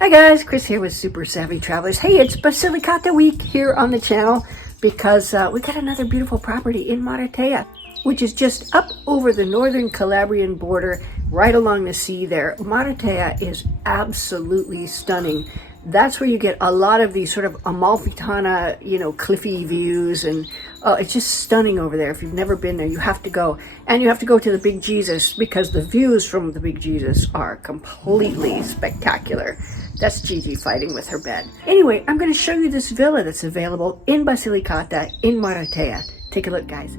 Hi guys, Chris here with Super Savvy Travelers. Hey, it's Basilicata week here on the channel because we got another beautiful property in Maratea, which is just up over the northern Calabrian border, right along the sea there. Maratea is absolutely stunning. That's where you get a lot of these sort of Amalfi, cliffy views, and it's just stunning over there. If you've never been there, you have to go. And you have to go to the Big Jesus because the views from the Big Jesus are completely spectacular. That's Gigi fighting with her bed. Anyway, I'm going to show you this villa that's available in Basilicata in Maratea. Take a look, guys.